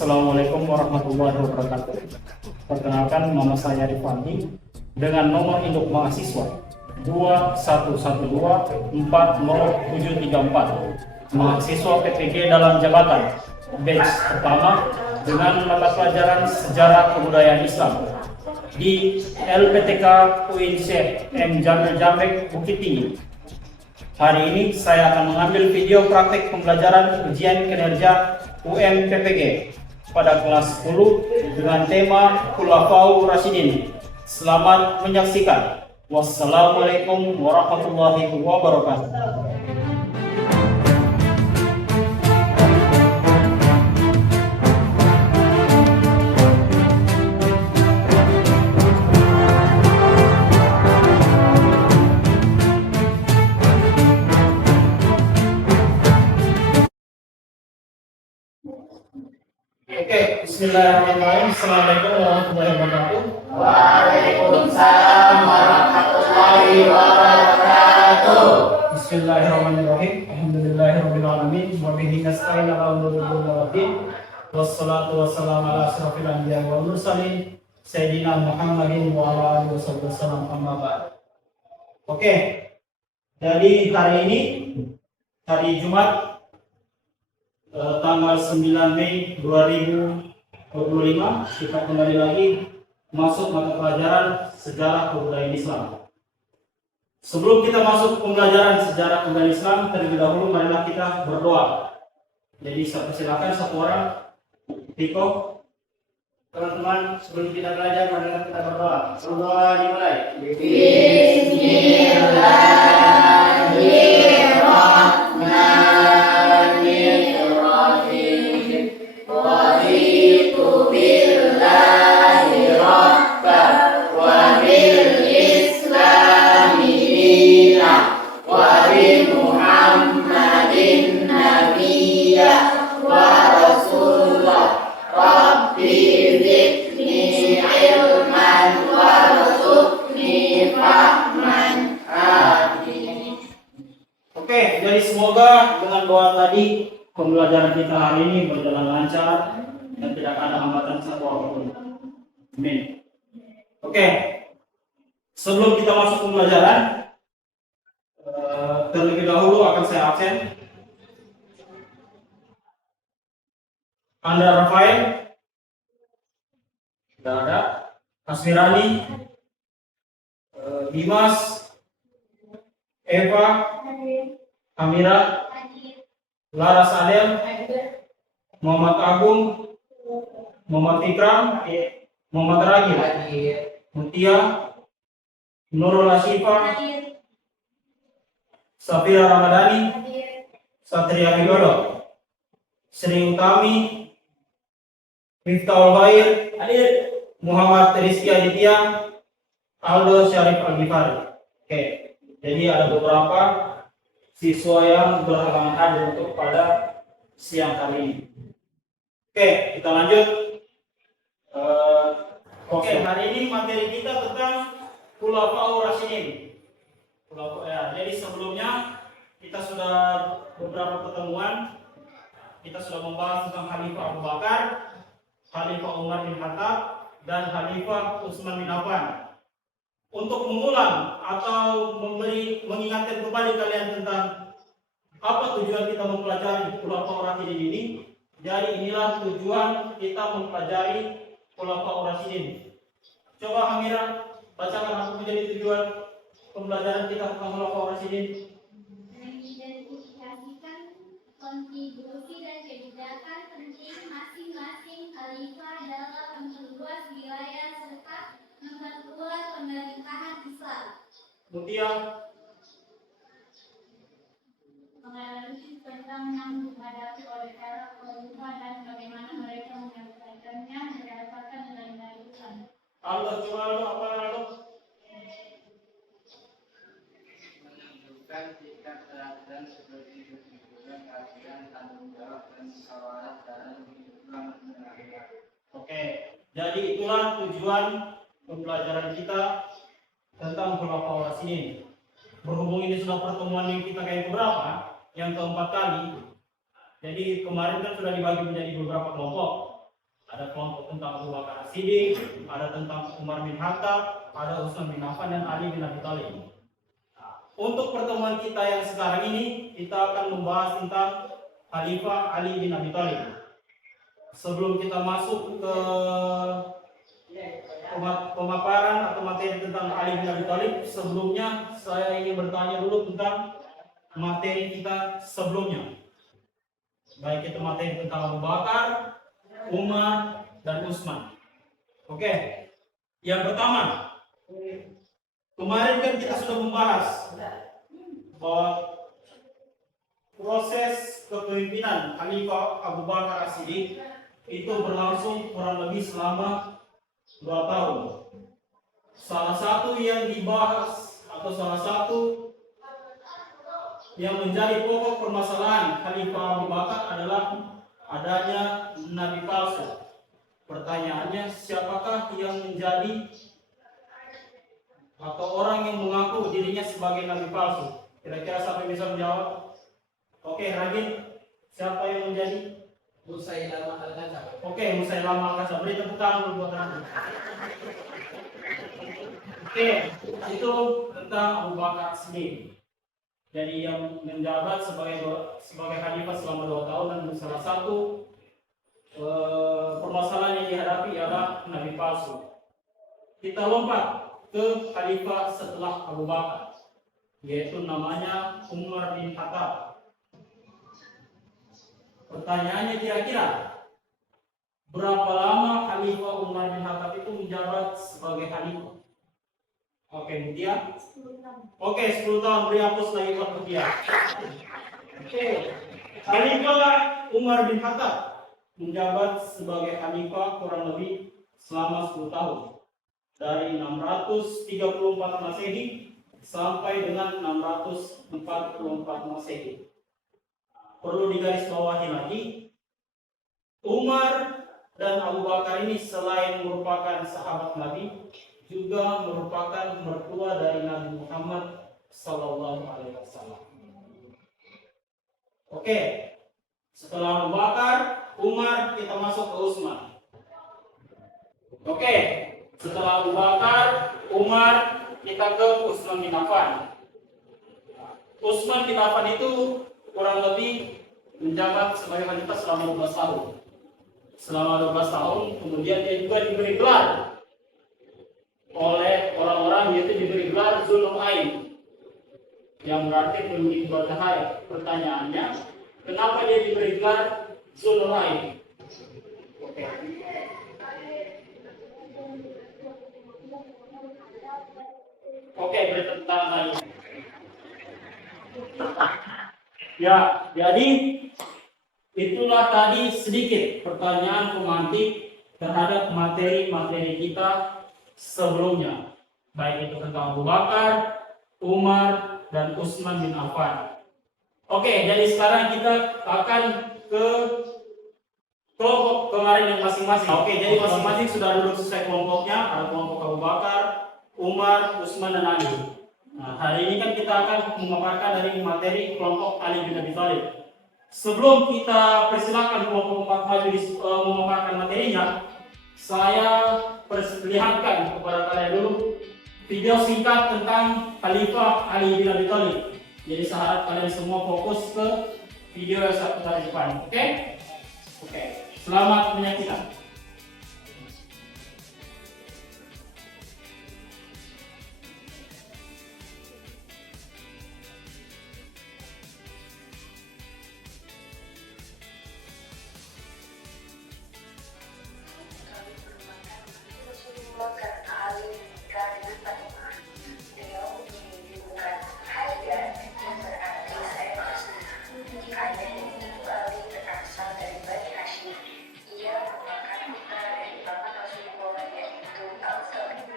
Assalamualaikum warahmatullahi wabarakatuh. Perkenalkan, nama saya Rifandi dengan nomor induk mahasiswa 211240734, mahasiswa PPG dalam jabatan batch pertama dengan mata pelajaran Sejarah Kebudayaan Islam di LPTK UIN Syekh M. Jamil Jambek, Bukit Tinggi. Hari ini saya akan mengambil video praktek pembelajaran ujian kinerja UMPPG pada kelas 10 dengan tema Khulafaur Rasyidin. Selamat menyaksikan. Wassalamualaikum warahmatullahi wabarakatuh. Oke, bismillahirrahmanirrahim. Assalamualaikum warahmatullahi wabarakatuh. Waalaikumsalam warahmatullahi wabarakatuh. Bismillahirrahmanirrahim. Alhamdulillahirabbil alamin wa bihi nasta'in ala umuri dunya waddin. Wassalatu wassalamu ala asyrofil anbiya'i wal mursalin sayyidina Muhammadin wa ala alihi wasallam, amma ba'd. Oke. Jadi hari ini hari Jumat tanggal 9 Mei 2025 kita kembali lagi masuk mata pelajaran Sejarah Kebudayaan Islam. Sebelum kita masuk pembelajaran Sejarah Kebudayaan Islam, terlebih dahulu marilah kita berdoa. Jadi silakan satu orang, Tiko. Teman-teman, sebelum kita belajar marilah kita berdoa. Berdoa dimulai. Oke, jadi semoga dengan doa tadi pembelajaran kita hari ini berjalan lancar dan tidak ada hambatan satu apapun. Amin. Oke, sebelum kita masuk pembelajaran, terlebih dahulu akan saya absen. Andra Rafael, tidak ada. Asmirani, Dimas, Eva, Amira, Laras Adel, Muhammad Agung, Muhammad Ikram, Muhammad Ragil, Mutia, Nurul Asyifa, Safira Ramadhani, Satria Widodo, Sri Utami, Miftahul Khair, Muhammad Rizky Aditya, Aldo Syarif Al-Ghifari. Oke, jadi ada beberapa siswa yang berhalangan hadir untuk pada siang hari ini. Oke, kita lanjut. Oke, hari ini materi kita tentang Khulafaur Rasyidin. Jadi sebelumnya kita sudah beberapa pertemuan, kita sudah membahas tentang Khalifah Abu Bakar, Khalifah Umar bin Khattab, dan Khalifah Utsman bin Affan. Untuk mengulang atau mengingatkan kembali kalian tentang apa tujuan kita mempelajari Khulafaur Rasyidin ini. Jadi inilah tujuan kita mempelajari Khulafaur Rasyidin. Coba Hamira bacakan apa menjadi tujuan pembelajaran kita tentang Khulafaur Rasyidin. Mengidentifikasikan kontribusi dan kebijakan penting masing-masing khalifah dalam memperluas wilayah serta memperkuat pemerintahan Islam. Mutia. Menganalisis tentang yang dihadapi oleh para khalifah dan bagaimana mereka menyelesaikannya berdasarkan nilai-nilai Islam. Aldo, coba Aldo, apa Aldo? Menunjukkan sikap teladan seperti kesimpulan, keadilan, tanggung jawab, dan musyawarah dalam kehidupan sehari-hari. Oke, jadi itulah tujuan pembelajaran kita tentang Khulafaur Rasyidin. Berhubung ini sudah pertemuan yang kita kayak berapa? Yang keempat kali. Jadi kemarin kan sudah dibagi menjadi beberapa kelompok. Ada kelompok tentang Abu Bakar As-Siddiq, ada tentang Umar bin Khattab, ada Utsman bin Affan dan Ali bin Abi Thalib. Untuk pertemuan kita yang sekarang ini, kita akan membahas tentang Khalifah Ali bin Abi Thalib. Sebelum kita masuk ke pemaparan atau materi tentang Ali bin Abi Thalib, sebelumnya saya ingin bertanya dulu tentang materi kita sebelumnya. Baik itu materi tentang Abu Bakar, Umar, dan Utsman. Oke. Yang pertama, kemarin kan kita sudah membahas bahwa proses kepemimpinan Khalifah Abu Bakar As-Siddiq itu berlangsung kurang lebih selama 2 tahun. Salah satu yang dibahas atau salah satu yang menjadi pokok permasalahan Khalifah Abu Bakar adalah adanya nabi palsu. Pertanyaannya, siapakah yang menjadi atau orang yang mengaku dirinya sebagai nabi palsu? Kira-kira siapa yang bisa menjawab? Oke, Radin, siapa yang menjadi? Musailama al-Kadzab. Oke, Musailama al-Kadzab. Beri tepuk tangan buat Radin. Oke, itu tentang Abu Bakar As-Siddiq. Jadi yang menjabat sebagai khalifah selama 2 tahun, dan salah satu permasalahan yang dihadapi adalah nabi palsu. Kita lompat ke khalifah setelah Abu Bakar, yaitu namanya Umar bin Khattab. Pertanyaannya, kira-kira berapa lama Khalifah Umar bin Khattab itu menjabat sebagai khalifah? Oke, Mutia. 10 tahun. Beri hapus lagi buat Mutia. Oke. Khalifah Umar bin Khattab menjabat sebagai khalifah kurang lebih selama 10 tahun. Dari 634 Masehi sampai dengan 644 Masehi. Perlu digarisbawahi lagi, Umar dan Abu Bakar ini selain merupakan sahabat Nabi, juga merupakan mertua dari Nabi Muhammad SAW. Oke, setelah Abu Bakar, Umar, kita masuk ke Utsman. Oke, setelah Abu Bakar, Umar, kita ke Utsman bin Affan. Utsman bin Affan itu kurang lebih menjabat sebagai khalifah selama 12 tahun. Selama 12 tahun, kemudian dia juga diberi gelar oleh orang-orang, yaitu diberi gelar Dzul-Nurain, yang berarti pemimpin bercahaya. Pertanyaannya, kenapa dia diberi gelar Dzul-Nurain? Oke. Oke, bertentang lagi. Ya, jadi itulah tadi sedikit pertanyaan pemantik terhadap materi-materi kita sebelumnya, baik itu tentang Abu Bakar, Umar, dan Utsman bin Affan. Oke, jadi sekarang kita akan ke kelompok kemarin yang masing-masing. Oke, jadi masing-masing sudah duduk sesuai kelompoknya. Ada kelompok Abu Bakar, Umar, Utsman, dan Ali. Nah, hari ini kan kita akan memaparkan dari materi kelompok Ali bin Abi Thalib. Sebelum kita persilakan kelompok 4 maju memaparkan materinya, saya perlihatkan kepada kalian dulu video singkat tentang Khalifah Ali bin Abi Thalib. Jadi saya harap kalian semua fokus ke video yang saya putar di depan. Oke? Oke. Selamat menyaksikan. Karena Ali menikah dengan Fatimah, beliau memiliki bukan Haidar yang berarti saya Hashim. Haidar itu Ali berasal dari Bani Hashim. Ia merupakan putra dari paman Rasulullah, yaitu Al-Salim.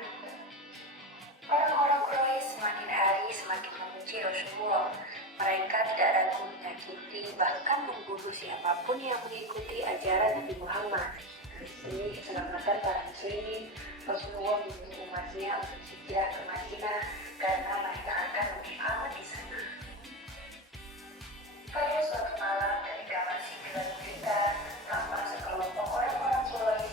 Orang-orang Quraisy semakin hari semakin memuji Rasulullah. Mereka tidak ragu menyakiti bahkan membunuh siapapun yang mengikuti ajaran Nabi Muhammad. Demi keselamatan para muslimin, Rasulullah memilih umatnya untuk hijrah ke Madinah karena mereka akan lebih aman di sana. Pada suatu malam ketika masih gelap gulita, tampak sekelompok orang-orang Quraisy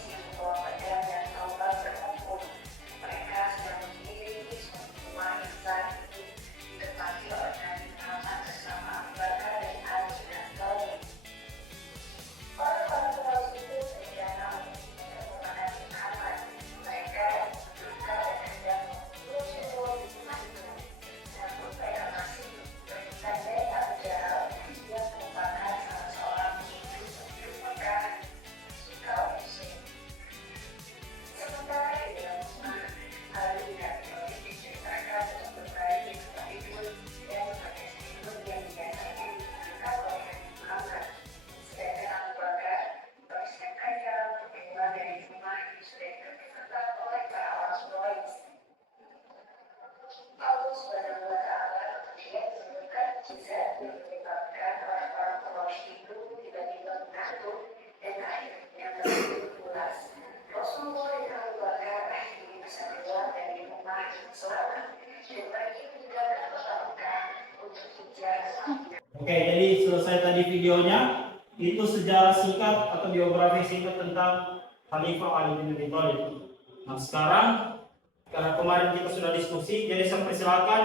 sholat dan pergi meninggalkan kota Mekah untuk hijrah. Oke, jadi selesai tadi videonya. Itu sejarah singkat atau biografi singkat tentang Khalifah Ali bin Abi Thalib. Nah sekarang, karena kemarin kita sudah diskusi, jadi saya persilakan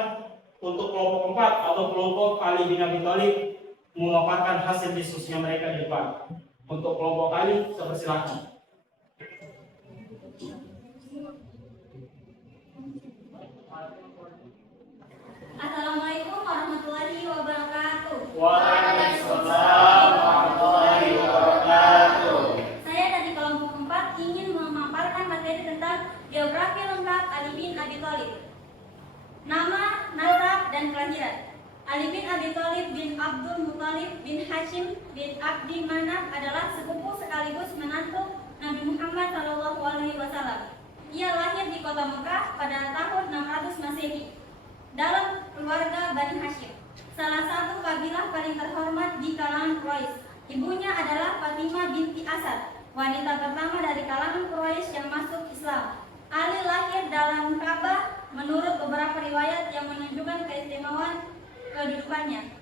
untuk kelompok 4 atau kelompok Ali bin Abi Thalib memaparkan hasil diskusinya mereka di depan. Untuk kelompok Ali, saya persilakan. Assalamualaikum warahmatullahi wabarakatuh. Waalaikumsalam warahmatullahi wabarakatuh. Saya dari kelompok 4 ingin memaparkan materi tentang biografi lengkap Ali bin Abi Thalib. Nama, nasab, dan kelahiran. Ali bin Abi Thalib bin Abdul Muthalib bin Hashim bin Abdi Manaf adalah sepupu sekaligus menantu Nabi Muhammad SAW. Ia lahir di kota Mekah pada tahun 600 Masehi dalam keluarga Bani Hashim, salah satu kabilah paling terhormat di kalangan Quraisy. Ibunya adalah Fatimah binti Asad, wanita pertama dari kalangan Quraisy yang masuk Islam. Ali lahir dalam Ka'bah menurut beberapa riwayat yang menunjukkan keistimewaan kedudukannya.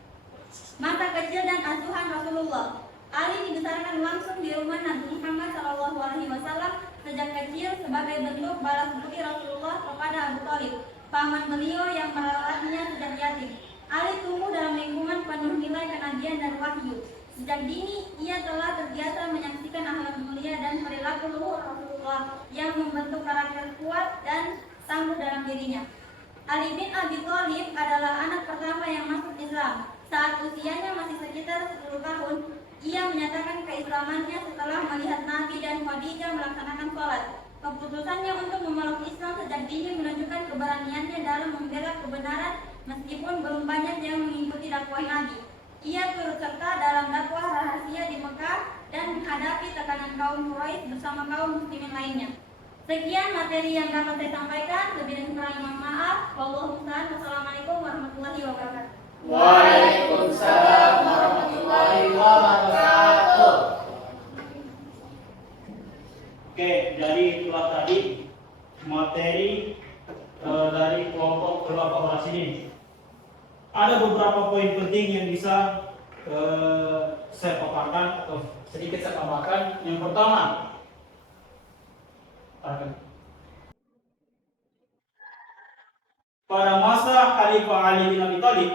Masa kecil dan asuhan Rasulullah. Ali dibesarkan langsung di rumah Nabi Muhammad SAW sejak kecil sebagai bentuk balas budi Rasulullah kepada Abu Thalib, paman beliau yang merawatnya sejak yatim. Ali tumbuh dalam lingkungan penuh nilai kenabian dan wahyu. Sejak dini, ia telah terbiasa menyaksikan akhlak mulia dan perilaku luhur Rasulullah yang membentuk karakter kuat dan tangguh dalam dirinya. Ali bin Abi Thalib adalah anak pertama yang masuk Islam. Saat usianya masih sekitar 10 tahun, ia menyatakan keislamannya setelah melihat Nabi dan Khadijah melaksanakan sholat. Keputusannya untuk memeluk Islam sejak dini menunjukkan keberaniannya dalam membela kebenaran meskipun belum banyak yang mengikuti dakwah Nabi. Ia turut serta dalam dakwah rahasia di Mekah dan menghadapi tekanan kaum Quraisy bersama kaum muslimin lainnya. Sekian materi yang dapat saya sampaikan. Lebih dan kurangnya mohon maaf. Wallahu a'lam. Wassalamualaikum warahmatullahi wabarakatuh. Waalaikumsalam warahmatullahi wabarakatuh. Oke, jadi itulah tadi materi dari kelompok Khulafaur Rasyidin. Ada beberapa poin penting yang bisa saya paparkan atau sedikit saya paparkan. Yang pertama, pada masa Khalifah Ali bin Abi Thalib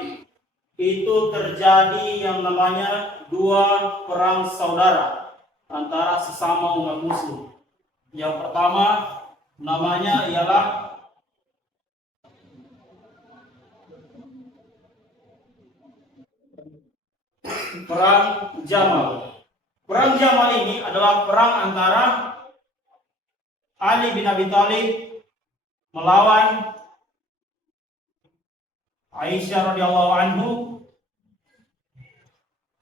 itu terjadi yang namanya dua perang saudara antara sesama umat muslim. Yang pertama namanya ialah Perang Jamal. Perang Jamal ini adalah perang antara Ali bin Abi Thalib melawan Aisyah radhiyallahu anhu,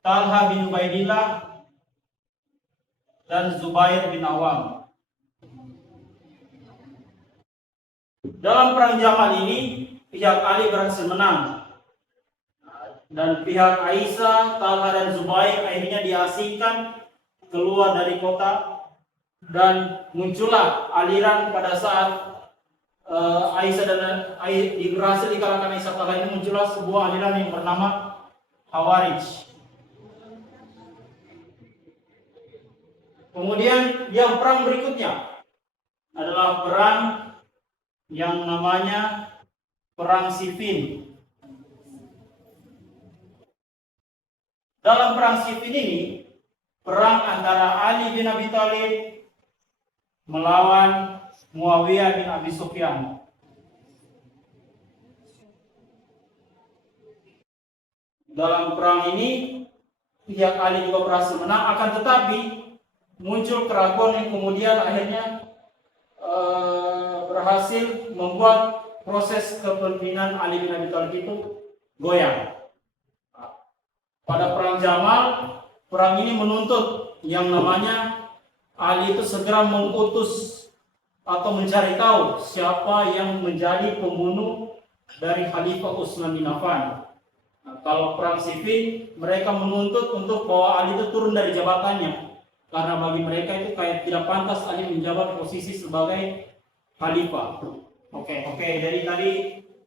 Talha bin Ubaidillah, dan Zubair bin Awam. Dalam perang Jamal ini, pihak Ali berhasil menang. Dan pihak Aisyah, Talha, dan Zubair akhirnya diasingkan keluar dari kota. Dan muncullah aliran pada saat Aisyah dan berhasil dikalahkan Aisyah Talha ini, muncullah sebuah aliran yang bernama Khawarij. Kemudian yang perang berikutnya adalah perang yang namanya Perang Siffin. Dalam Perang Siffin ini, perang antara Ali bin Abi Thalib melawan Muawiyah bin Abi Sufyan. Dalam perang ini, pihak Ali juga berhasil menang, akan tetapi muncul keraguan yang kemudian akhirnya berhasil membuat proses kepemimpinan Ali bin Abi Thalib itu goyang. Pada perang Jamal, perang ini menuntut yang namanya Ali itu segera mengutus atau mencari tahu siapa yang menjadi pembunuh dari Khalifah Utsman bin Affan. Nah, kalau perang Siffin, mereka menuntut untuk bahwa Ali itu turun dari jabatannya, karena bagi mereka itu kayak tidak pantas Ali menjabat posisi sebagai khalifah. Oke. Jadi tadi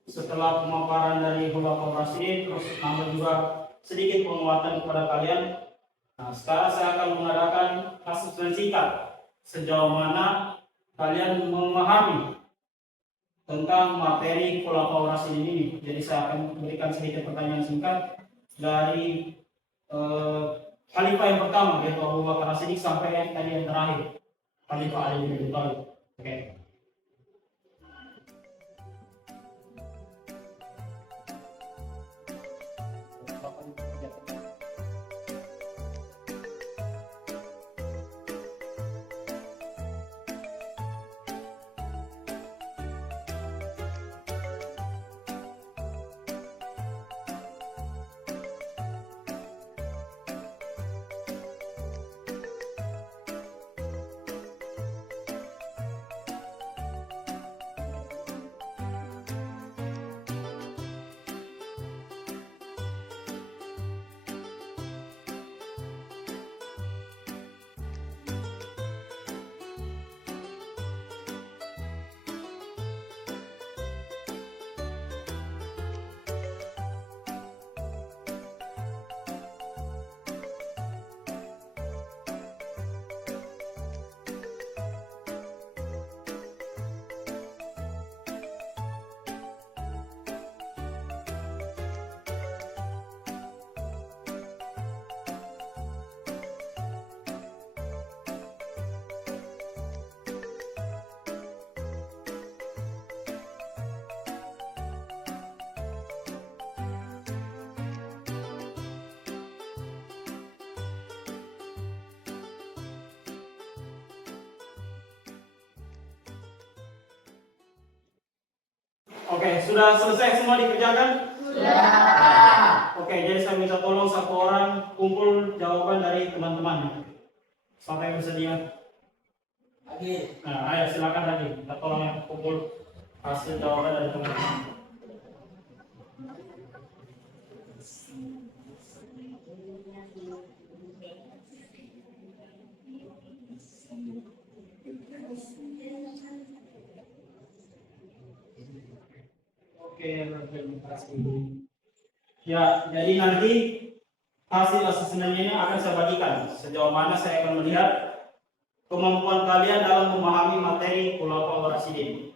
setelah pemaparan dari Khulafaur Rasyidin, terus nambah juga sedikit penguatan kepada kalian. Nah, sekarang saya akan mengadakan assessment singkat sejauh mana kalian memahami tentang materi Khulafaur Rasyidin ini. Jadi saya akan berikan sedikit pertanyaan singkat dari Khalifah yang pertama, yaitu Abu Bakar As-Siddiq, sampai yang tadi yang terakhir, Khalifah Ali bin Abi Thalib. Oke. Oke, sudah selesai semua dikerjakan? Sudah. Oke, jadi saya minta tolong satu orang kumpul jawaban dari teman-teman. Siapa yang bersedia? Lagi. Nah, ayo silakan lagi. Minta tolong yang kumpul hasil jawaban dari teman-teman. Oke, terima kasih. Ya, jadi nanti hasil asesmen ini akan saya bagikan sejauh mana saya akan melihat kemampuan kalian dalam memahami materi Khulafaur Rasyidin.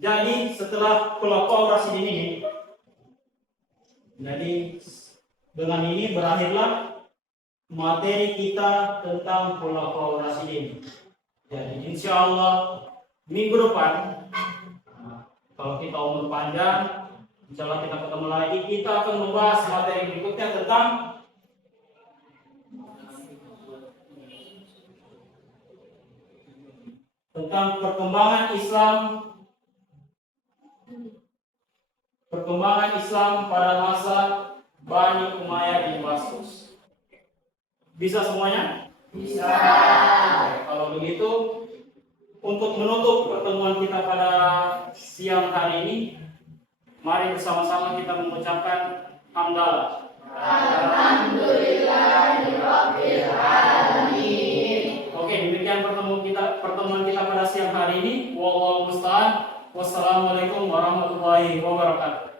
Jadi setelah Khulafaur Rasyidin ini, jadi dengan ini berakhirlah materi kita tentang Khulafaur Rasyidin. Jadi insya Allah minggu depan, kalau kita umur panjang, insya Allah kita ketemu lagi, kita akan membahas materi berikutnya tentang perkembangan Islam pada masa Bani Umayyah bin Bastus. Bisa semuanya? Bisa. Kalau begitu, untuk menutup pertemuan kita pada siang hari ini, mari bersama-sama kita mengucapkan hamdalah. Alhamdulillahirabbil alamin. Oke, demikian pertemuan kita pada siang hari ini. Wallahu musta'an. Wassalamualaikum warahmatullahi wabarakatuh.